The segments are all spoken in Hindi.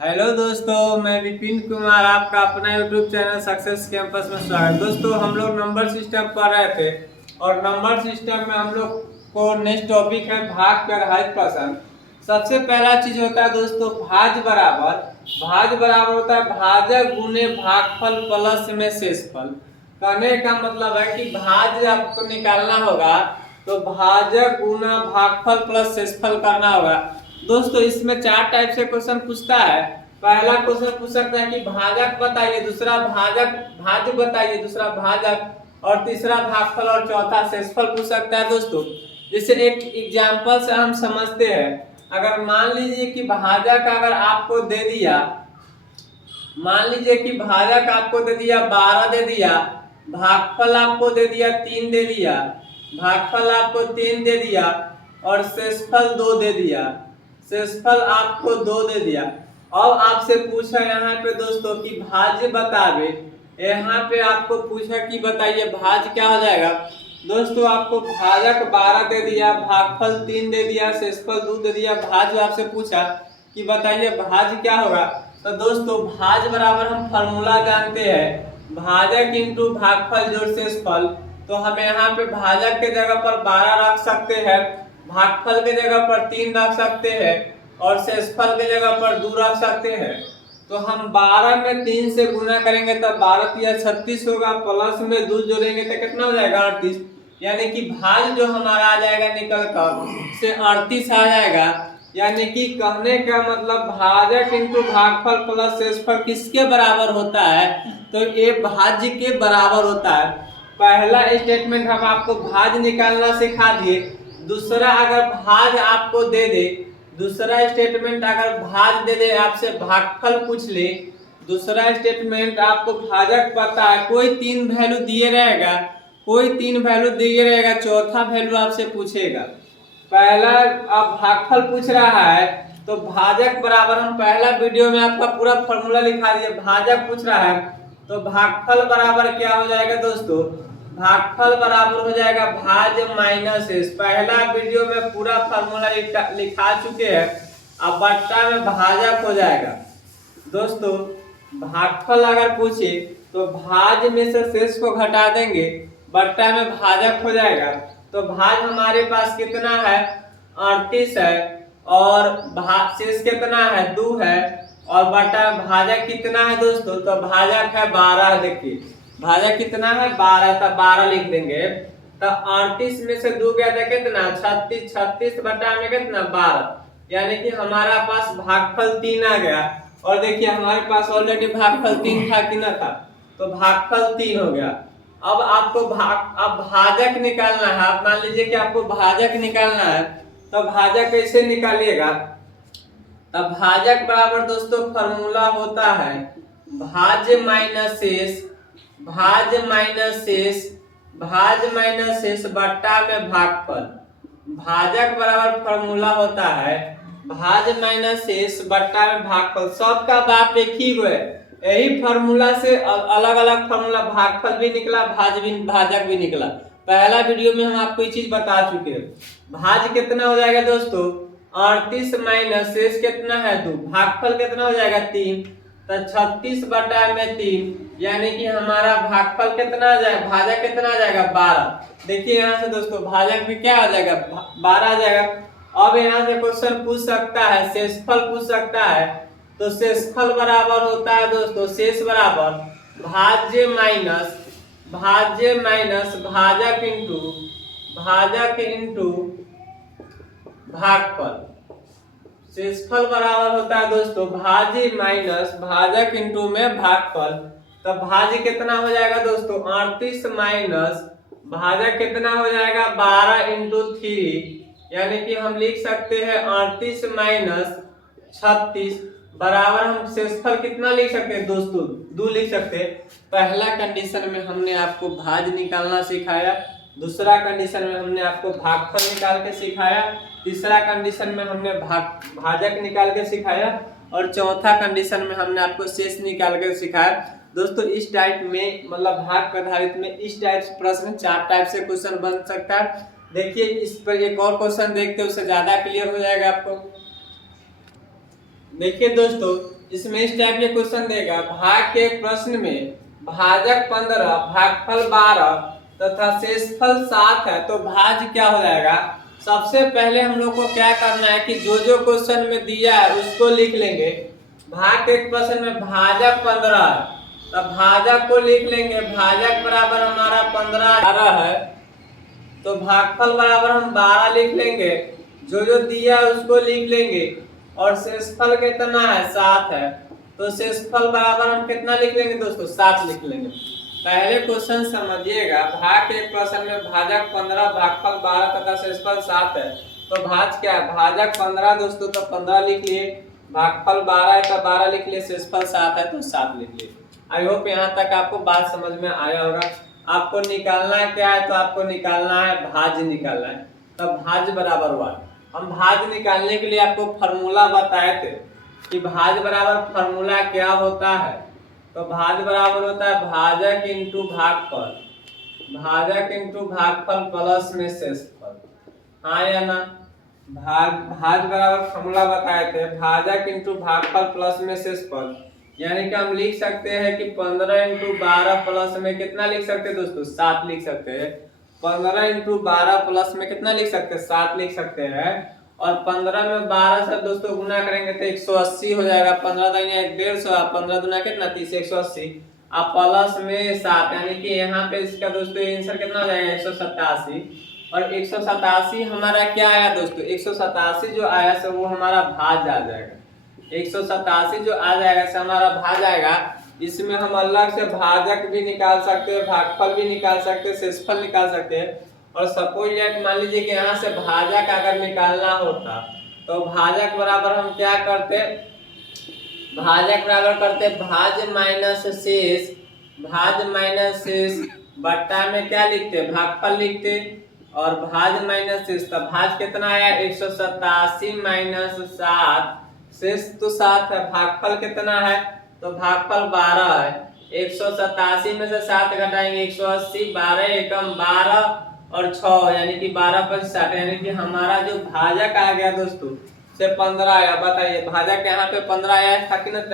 हेलो दोस्तों, मैं विपिन कुमार, आपका अपना यूट्यूब चैनल सक्सेस कैंपस में स्वागत। दोस्तों, हम लोग नंबर सिस्टम पढ़ रहे थे और नंबर सिस्टम में हम लोग को नेक्स्ट टॉपिक है भाग पर आधारित प्रश्न। सबसे पहला चीज होता है दोस्तों भाज बराबर। भाज बराबर होता है भाजक गुने भागफल प्लस में शेषफल। कहने का मतलब है कि भाज आपको निकालना होगा तो भाजक गुना भागफल प्लस शेषफल करना होगा। दोस्तों, इसमें चार टाइप से क्वेश्चन पूछता है। पहला क्वेश्चन पूछ सकता है कि भाजक बताइए, दूसरा भाजक भाज्य बताइए, दूसरा भाजक और तीसरा भागफल और चौथा शेषफल पूछ सकता है। दोस्तों, जैसे एक एग्जांपल से हम समझते हैं। अगर मान लीजिए कि भाजक अगर आपको दे दिया, मान लीजिए कि भाजक आपको दे दिया 12 दे दिया, भागफल आपको दे दिया 3 दे दिया, भागफल आपको 3 दे दिया और शेषफल 2 दे दिया, शेषफल आपको 2 दे दिया। अब आपसे पूछा यहाँ पे दोस्तों कि भाज्य बतावे। यहाँ पे आपको पूछा कि बताइए भाज्य क्या हो जाएगा। दोस्तों, आपको भाजक 12 दे दिया, भागफल 3 दे दिया, शेषफल 2 दे दिया। भाज्य आपसे पूछा कि बताइए भाज्य क्या होगा। तो दोस्तों, भाज्य बराबर हम फॉर्मूला जानते हैं, भाजक इंटू भागफल जोड़ शेषफल। तो हम यहाँ पे भाजक के जगह पर 12 रख सकते हैं, भागफल के जगह पर 3 रख सकते हैं और शेषफल के जगह पर 2 रख सकते हैं। तो हम 12 में 3 से गुना करेंगे तब 12 या 36 होगा, प्लस में 2 जोड़ेंगे तो कितना हो जाएगा 38। यानी कि भाज जो हमारा आ जाएगा निकल कर से 38 आ जाएगा। यानी कि कहने का मतलब भाजक इंटू भागफल प्लस शेषफल किसके बराबर होता है, तो ये भाज्य के बराबर होता है। पहला स्टेटमेंट हम आपको भाज निकालना सिखा दिए। दूसरा अगर भाज आपको दे दे, दूसरा स्टेटमेंट अगर भाज दे दे, आपसे भागफल पूछ ले, दूसरा स्टेटमेंट आपको भाजक पता है, कोई 3 वैल्यू दिए रहेगा, कोई 3 वैल्यू दिए रहेगा, चौथा वैल्यू आपसे पूछेगा। पहला अब भागफल पूछ रहा है तो भाजक बराबर हम पहला वीडियो में आपका पूरा फॉर्मूला लिखा दिए। भाजक पूछ रहा है तो भागफल बराबर क्या हो जाएगा दोस्तों, भागफल बराबर हो जाएगा भाज माइनस शेष। पहला वीडियो में पूरा फॉर्मूला लिखा चुके हैं। अब बट्टा में भाजक हो जाएगा। दोस्तों, भागफल अगर पूछे तो भाज में से शेष को घटा देंगे, बट्टा में भाजक हो जाएगा। तो भाज हमारे पास कितना है 38 है और शेष कितना है 2 है और बटा भाजक कितना है दोस्तों, तो भाजक है 12। देखिए भाजक कितना है 12, तो 12 लिख देंगे। तो 38 में से 2 गया था कितना 36, 36 बटा में कितना 12। यानी कि हमारा पास भागफल 3 आ गया। और देखिए हमारे पास ऑलरेडी भागफल 3 था कि ना था, तो भागफल 3 हो गया। अब आपको अब भाजक निकालना है। आप मान लीजिए कि आपको भाजक निकालना है, तो भाजक कैसे निकालिएगा। तब भाजक बराबर दोस्तों फॉर्मूला होता है भाज्य माइनस शेष, भाज्य माइनस शेष, भाज्य माइनस शेष बट्टा में भागफल। भाजक बराबर फॉर्मूला होता है भाज्य माइनस शेष बट्टा में भागफल। सबका बाप एक ही है। यही फॉर्मूला से अलग अलग फॉर्मूला, भागफल भी निकला, भाजक भी निकला। पहला वीडियो में हम आपको ये चीज बता चुके हैं। भाज कितना हो जाएगा दोस्तों 38 माइनस शेष कितना है 2, भागफल कितना हो जाएगा 3, तो 36 बटा में 3। यानी कि हमारा भागफल कितना आ जाएगा, भाजक कितना आ जाएगा 12। देखिए यहाँ से दोस्तों भाजक भी क्या आ जाएगा 12 आ जाएगा। अब यहाँ से क्वेश्चन पूछ सकता है, शेषफल पूछ सकता है। तो शेषफल बराबर होता है दोस्तों शेष बराबर भाज्य माइनस, भाज्य माइनस भाजक इंटू, भाजक इंटू भागफल। शेषफल बराबर होता है दोस्तों भाज्य माइनस भाजक इंटू में भागफल। तब भाज्य कितना हो जाएगा दोस्तों 38 माइनस भाजक कितना हो जाएगा 12 इंटू 3। यानी कि हम लिख सकते हैं 38 माइनस 36 बराबर हम शेषफल कितना लिख सकते हैं दोस्तों 2 लिख सकते हैं। पहला कंडीशन में हमने आपको भाज निकालना सिखाया, दूसरा कंडीशन में हमने आपको भागफल निकाल के सिखाया, तीसरा कंडीशन में हमने भाजक निकाल के सिखाया और चौथा कंडीशन में हमने आपको शेष निकाल के सिखाया। दोस्तों, इस टाइप में मतलब भाग आधारित में इस टाइप से प्रश्न 4 टाइप से क्वेश्चन बन सकता है। देखिए इस पर एक और क्वेश्चन देखते हैं, उससे ज्यादा क्लियर हो जाएगा आपको। देखिए दोस्तों, इसमें इस टाइप के क्वेश्चन देगा, भाग के प्रश्न में भाजक 15 भागफल 12 तथा शेषफल 7 है, तो भाज्य क्या हो जाएगा। सबसे पहले हम लोग को क्या करना है कि जो जो क्वेश्चन में दिया है उसको लिख लेंगे। भाग के प्रश्न में भाजक 15 है, तब भाजक को लिख लेंगे, भाजक बराबर हमारा 15 है, तो भागफल बराबर हम 12 लिख लेंगे, जो जो दिया है उसको लिख लेंगे, और शेषफल कितना है 7 है, तो शेषफल बराबर हम कितना लिख लेंगे दोस्तों 7 लिख लेंगे। पहले क्वेश्चन समझिएगा, भाग के प्रश्न में भाजक 15 भागफल 12 तथा शेषफल 7 है, तो भाज क्या है, भाजक 15 दोस्तों तो 15 लिख लिए, भागफल 12 है तो 12 लिख लिए, शेषफल 7 है तो 7 लिख लिए। आई होप यहाँ तक आपको बात समझ में आया होगा। आपको निकालना है क्या है, तो आपको निकालना है भाज्य निकालना है, तब भाज्य बराबर हुआ। हम भाज्य निकालने के लिए आपको फॉर्मूला बताए थे कि भाज्य बराबर फॉर्मूला क्या होता है, तो भाज्य बराबर होता है भाजक इंटू भागफल, भाजक इंटू भागफल प्लस में शेषफल, हाँ या ना। भाज्य बराबर फॉर्मूला बताए थे भाजक इंटू भागफल प्लस में शेषफल, यानी कि हम लिख सकते हैं कि 15 इंटू 12 प्लस में कितना लिख सकते हैं दोस्तों 7 लिख सकते हैं। 15 इंटू 12 प्लस में कितना लिख सकते हैं 7 लिख सकते हैं, और 15 में 12 से दोस्तों गुना करेंगे तो 180 हो जाएगा। 15 दूनी 150, 15 दूना कितना 30, 180, आप प्लस में 7, यानी कि यहाँ पे इसका दोस्तों आंसर कितना हो जाएगा 187। और 187 हमारा क्या आया दोस्तों, 187 जो आया सो वो हमारा भाज्य आ जाएगा। 187 जो आ जाएगा से हमारा भाज्य आएगा। इसमें हम अलग से भाजक भी निकाल सकते हैं, भागफल भी निकाल सकते हैं, शेषफल निकाल सकते हैं। और सपोज दैट मान लीजिए कि यहाँ से भाजक अगर निकालना होता तो भाजक बराबर हम क्या करते, भाजक बराबर करते भाज्य माइनस शेष, भाज्य माइनस शेष बट्टा में क्या लिखते भागफल लिखते, और भाज्य माइनस शेष, तब भाज्य कितना आया 187 माइनस 7, शेष तो 7 है, भागफल कितना है तो भागफल 12 है। 187 में से 7 घटाएंगे 180, 12 एकम 12 और 6 यानी कि 12 पर 60, यानी कि हमारा जो भाजक आ गया दोस्तों से 15 आया। बताइए भाजक यहाँ पे 15 आया था कि नहीं।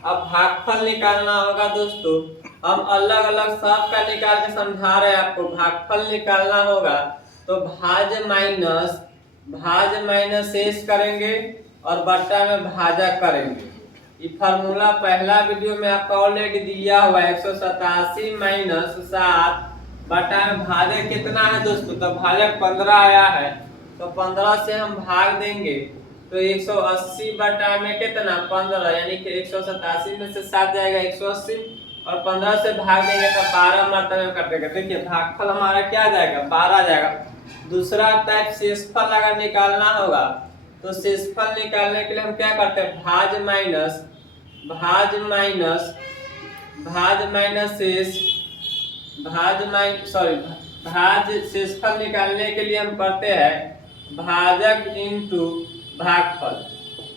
अब भागफल निकालना होगा दोस्तों, हम अलग अलग सब का निकाल के समझा रहे हैं आपको। भागफल निकालना होगा तो भाज्य माइनस शेष करेंगे और बट्टा में भाजक करेंगे। ये फार्मूला पहला वीडियो में आपका ऑलरेडी दिया हुआ है। 187 माइनस 7 बटा में भाजक कितना है दोस्तों, तो भाजक 15 आया है, तो 15 से हम भाग देंगे तो 180 बटा में कितना 15, यानी कि 187 में से 7 जाएगा 180, और 15 से भाग देंगे तो 12 मरतबे में कटेगा। देखिए भागफल हमारा क्या आ जाएगा 12 जाएगा। दूसरा टाइप शेषफल अगर निकालना होगा तो शेषफल निकालने के लिए हम क्या करते हैं भाज्य शेषफल निकालने के लिए हम करते हैं भाजक इंटू भागफल।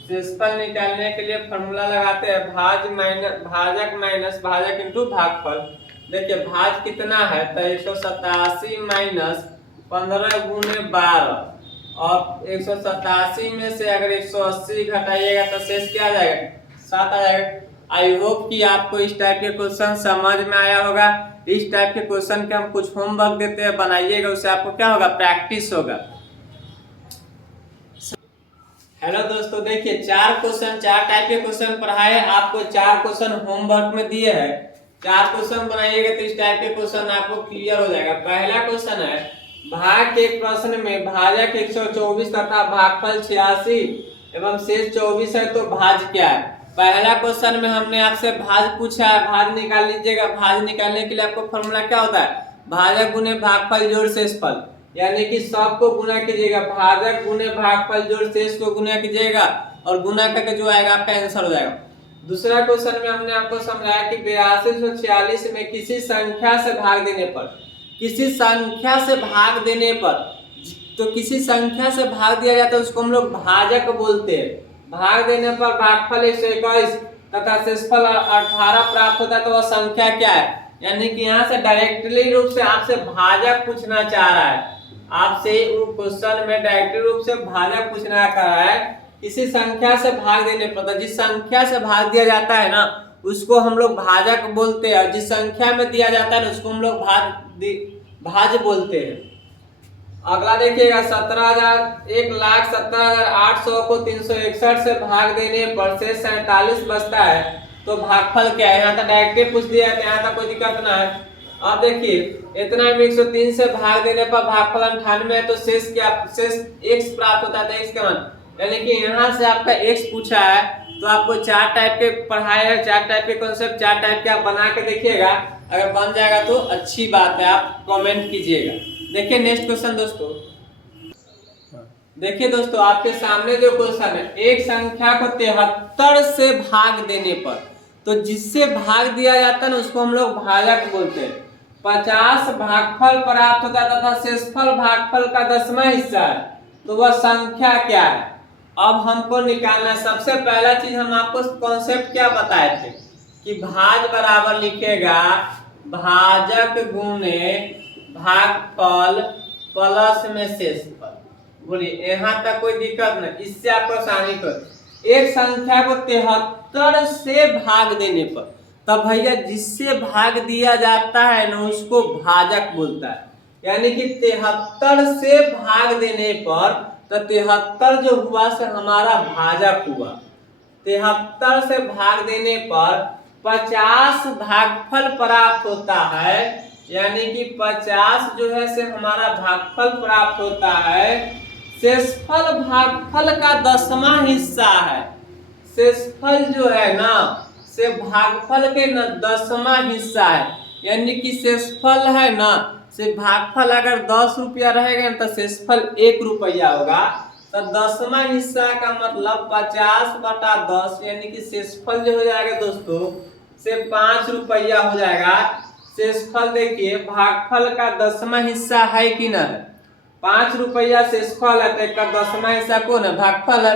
शेषफल निकालने के लिए फॉर्मूला लगाते हैं भाजक माइनस भाजक इंटू भागफल। देखिए भाज कितना है तो 187 माइनस 15 गुने 12, और 187 में से अगर 180 घटाइएगा तो शेष क्या आ जाएगा 7 आ जाएगा। आई होप कि आपको इस टाइप के क्वेश्चन समझ में आया होगा। इस टाइप के क्वेश्चन के हम कुछ होमवर्क देते हैं, बनाइएगा, उससे आपको क्या होगा प्रैक्टिस होगा। हेलो दोस्तों, देखिए 4 टाइप के क्वेश्चन पढ़ाए, आपको 4 क्वेश्चन होमवर्क में दिए हैं। 4 क्वेश्चन बनाइएगा तो इस टाइप के क्वेश्चन आपको क्लियर हो जाएगा। पहला क्वेश्चन है भाग के प्रश्न में भाजक 124 तथा भागफल 86 एवं शेष 24 है, तो भाज क्या है। पहला क्वेश्चन में हमने आपसे भाज पूछा है, भाज निकाल लीजिएगा। भाज निकालने के लिए आपको फॉर्मूला क्या होता है भाजक गुने भागफल जोड़ शेषफल, यानी कि सब को गुना कीजिएगा, भाजक गुने भागफल जोड़ शेष को गुना कीजिएगा, और गुना करके जो आएगा आपका आंसर हो जाएगा। दूसरा क्वेश्चन में हमने आपको समझाया कि 8246 में किसी संख्या से भाग देने पर, तो किसी संख्या से भाग दिया जाता है उसको हम लोग भाजक बोलते हैं। भाग देने पर भागफल 121 तथा शेषफल 18 प्राप्त होता है, तो वह संख्या क्या है। यानी कि यहाँ से डायरेक्टली रूप से आपसे भाजक पूछना चाह रहा है, आपसे क्वेश्चन में डायरेक्टली रूप से भाजक पूछना चाह रहा है किसी संख्या से भाग देने पर, तो जिस संख्या से भाग दिया जाता है ना उसको हम लोग भाजक बोलते हैं, और जिस संख्या में दिया जाता है ना उसको हम लोग भाज्य बोलते हैं। अगला देखिएगा 1,17,800 को 361 से भाग देने पर शेष 47 बचता है, तो भागफल क्या है। यहाँ तक डायरेक्ट पूछ दिया है, यहाँ तक कोई दिक्कत ना है। अब देखिए इतना में 103 से भाग देने पर भागफल 98 है, तो शेष क्या, शेष x प्राप्त होता है। तो x का मान, यानी कि यहाँ से आपका x पूछा है, तो आपको 4 टाइप के पढ़ाए हैं, 4 टाइप के कॉन्सेप्ट, 4 टाइप के आप बना के देखिएगा। अगर बन जाएगा तो अच्छी बात है, आप कमेंट कीजिएगा। देखिए नेक्स्ट क्वेश्चन दोस्तों, देखिए दोस्तों आपके सामने जो क्वेश्चन है, एक संख्या को 73 से भाग देने पर, तो जिससे भाग दिया जाता है ना उसको हम लोग भाजक बोलते हैं। 50 भागफल प्राप्त होता है तथा शेषफल भागफल का 10वां हिस्सा है, तो वह संख्या क्या है। अब हमको निकालना है। सबसे पहला चीज हम आपको कॉन्सेप्ट क्या बताए थे कि भाज बराबर लिखेगा भाजक गुणे भागफल प्लस में शेषफल। बोलिए यहाँ तक कोई दिक्कत नहीं, इससे आपको आसानी कर। एक संख्या को 73 से भाग देने पर, तब भैया जिससे भाग दिया जाता है ना उसको भाजक बोलता है। यानी कि 73 से भाग देने पर, तो 73 जो हुआ से हमारा भाजक हुआ। 73 से भाग देने पर 50 भागफल प्राप्त होता है, यानी कि 50 जो है से हमारा भागफल प्राप्त होता है। शेषफल भागफल का 10वां हिस्सा है। शेषफल जो है ना से भागफल के न 10वां हिस्सा है, यानी कि शेषफल है ना से भागफल अगर 10 रुपया रहेगा तो शेषफल 1 रुपया होगा। तो 10वां हिस्सा का मतलब 50/10, यानी कि शेषफल जो हो जाएगा दोस्तों से 5 रुपया हो जाएगा। शेषफल देखिए भागफल का 10वां हिस्सा है कि ना है, 5 रुपया शेषफल है, तो इसका 10वां हिस्सा कौन है, भागफल है।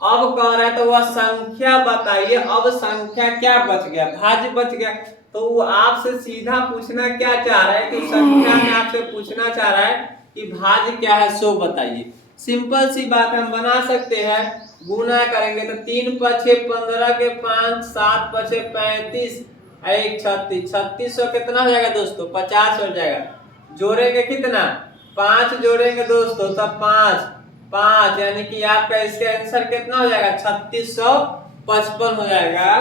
अब कह रहा है तो वह संख्या बताइए। अब संख्या क्या बच गया, भाज्य बच गया। तो वो आपसे सीधा पूछना क्या चाह रहा है कि संख्या में आपसे पूछना चाह रहा है कि भाज्य क्या है, सो बताइए। सिंपल सी बात हम बना सकते हैं, गुना करेंगे तो 3 × 6 15 के 5, 7 × 6 35, 1 36, 3600 कितना हो जाएगा दोस्तों, 50 हो जाएगा। जोड़ेंगे कितना, 5 जोड़ेंगे दोस्तों तब 5, यानी कि आपका इसका आंसर कितना हो जाएगा, 3655 हो जाएगा।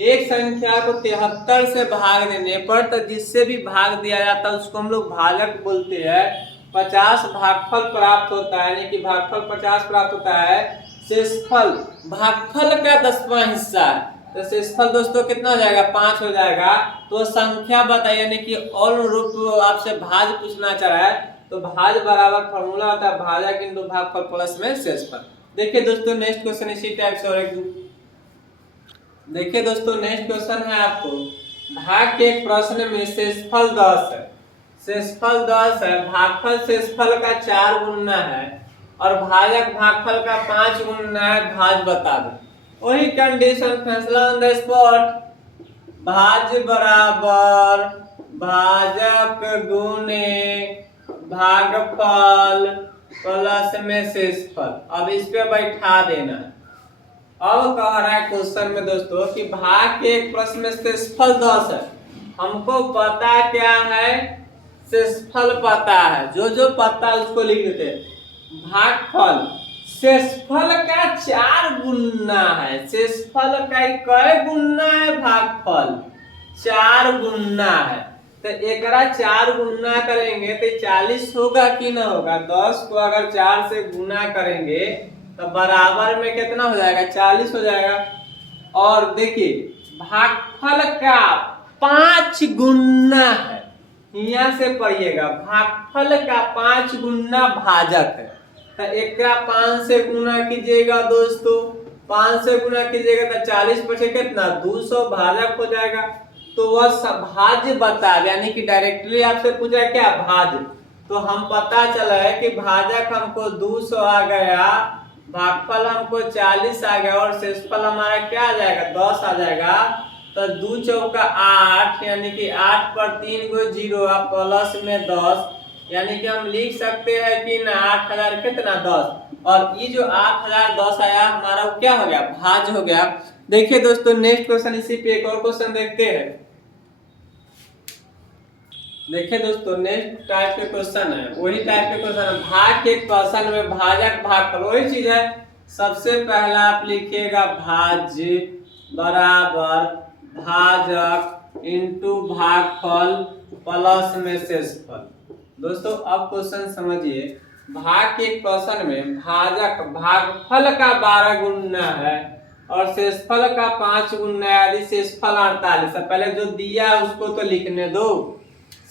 एक संख्या को 73 से भाग देने पर, तो जिससे भी भाग दिया जाता है उसको हम लोग भाजक बोलते हैं। 50 भागफल प्राप्त होता है, यानी कि भागफल 50 प्राप्त होता है। शेषफल भागफल का 10वां हिस्सा है, तो शेषफल दोस्तों कितना हो जाएगा, 5 हो जाएगा। तो संख्या बताइए, यानी कि ऑल रूप आपसे भाज पूछना चाह रहा है, तो भाज बराबर फॉर्मूला होता है भाजक इंटू भागफल प्लस में शेषफल। देखिए दोस्तों नेक्स्ट क्वेश्चन इसी टाइप से और एक देखिए दोस्तों नेक्स्ट क्वेश्चन है आपको, भाग के एक प्रश्न में शेषफल 10 है, शेषफल 10 है, भागफल शेषफल का 4 गुना है और भाजक भागफल का 5 गुना है, भाज बता दो। वही कंडीशन, फैसला ऑन द स्पॉट। भाज बराबर भाजक गुने भागफल प्लस में शेषफल। अब इस पे बैठा देना। अब कह रहा है क्वेश्चन में दोस्तों कि भाग के एक प्रश्न में शेषफल 10 है, हमको पता क्या है, शेषफल पता है। जो पता है उसको लिख देते हैं। भागफल शेषफल का 4 गुना है, शेषफल का कै गुना है, भागफल 4 गुना है। तो एकरा 4 गुना करेंगे तो 40 होगा कि ना होगा। 10 को अगर 4 से गुना करेंगे तो बराबर में कितना हो जाएगा, 40 हो जाएगा। और देखिए भागफल का 5 गुना है, यहाँ से पढ़िएगा, भागफल का 5 गुना भाजक है। तो एकरा 5 से गुना कीजिएगा दोस्तों, 5 से गुना कीजिएगा तो 40 बचे कितना, 200 भाजक हो जाएगा। तो वह भाज्य बता, यानी कि डायरेक्टली आपसे पूछा क्या, भाज्य। तो हम पता चला है कि भाजक हमको 200 आ गया, भागफल हमको 40 आ गया और शेषफल हमारा क्या आ जाएगा, 10 आ जाएगा। तो 2 × 4 = 8, यानी कि 8 पर 3 गो 0 प्लस में 10, यानी कि हम लिख सकते हैं कि ना 8000 कितना 10, और ये जो 8010 आया हमारा वो क्या हो गया, भाज्य हो गया। देखिए दोस्तों नेक्स्ट क्वेश्चन, इसी पे एक और क्वेश्चन देखते हैं। देखिए दोस्तों नेक्स्ट टाइप के क्वेश्चन है, वही टाइप के क्वेश्चन है, भाग के क्वेश्चन में भाजक भागफल वही चीज है। सबसे पहला आप लिखिएगा भाज्य बराबर भाजक इंटू भागफल प्लस में शेषफल। दोस्तों अब क्वेश्चन समझिए, भाग के क्वेश्चन में भाजक भागफल का 12 गुना है और शेषफल का 5 गुना है, यदि शेषफल 48 है, पहले जो दिया है उसको तो लिखने दो।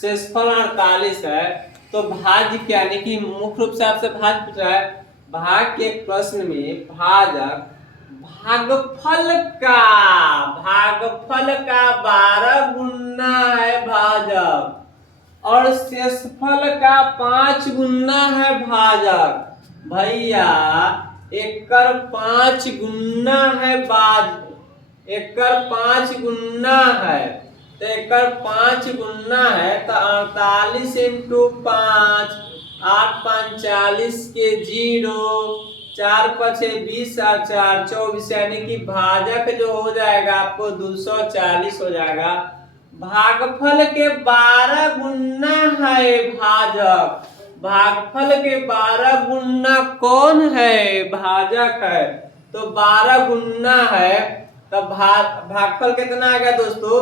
शेषफल 48 है तो भाज्य क्या, यानी कि मुख्य रूप से आपसे भाज्य पूछ रहा है। भाग के प्रश्न में भाजक भागफल का 12 गुना है भाजक, और शेषफल का 5 गुना है भाजक। भैया एकर 5 गुना है एकर 5 गुना है, तो एकर 5 गुना है तो 48 इंटू 5, 8 5 40 के 0, 4 5 20 और 4 24, यानी कि भाजक जो हो जाएगा आपको 240 हो जाएगा। भागफल के 12 गुना है भाजक, भागफल के 12 गुना कौन है, भाजक है, तो 12 गुना है तो भागफल कितना आ गया दोस्तों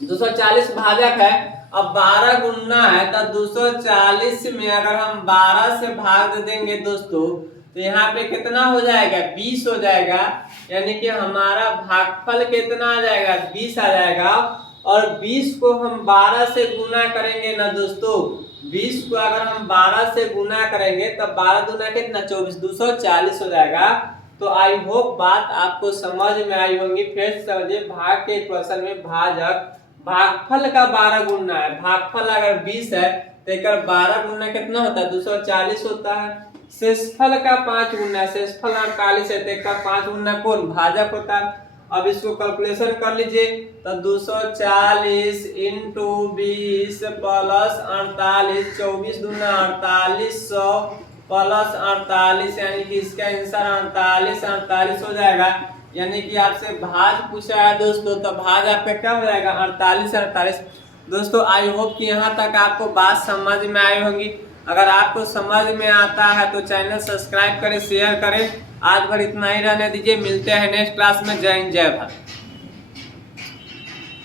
240, भाजक है। अब 12 गुना है तो 240 में अगर हम 12 से भाग देंगे दोस्तों तो यहाँ पे कितना हो जाएगा 20 हो जाएगा, यानी कि हमारा भागफल कितना आ जाएगा 20 आ जाएगा। और 20 को हम 12 से गुना करेंगे ना दोस्तों, 20 को अगर हम 12 से गुना करेंगे तब 12 दूना कितना 24, 240 हो जाएगा। तो आई होप बात आपको समझ में आई होगी। फिर समझिए भाग के क्वेश्चन में भाजक भागफल का 12 गुना है, भागफल अगर 20 है तो एक 12 गुना कितना होता है 240 होता है। शेषफल का 5 गुना, शेषफल 48 है तो एक 5 गुना कौन, भाजक होता है। अब इसको कैलकुलेशन कर लीजिए तो 240 इंटू 20 प्लस 48, 24 दूना 4800 प्लस 48, यानी कि इसका आंसर 48 हो जाएगा। यानी कि आपसे भाज पूछा है दोस्तों, तो भाज आपका क्या हो जाएगा 48। दोस्तों आई होप कि यहाँ तक आपको बात समझ में आई होगी। अगर आपको समझ में आता है तो चैनल सब्सक्राइब करें, शेयर करें। आज भर इतना ही रहने दीजिए, मिलते हैं नेक्स्ट क्लास में। जय हिंद जय भारत।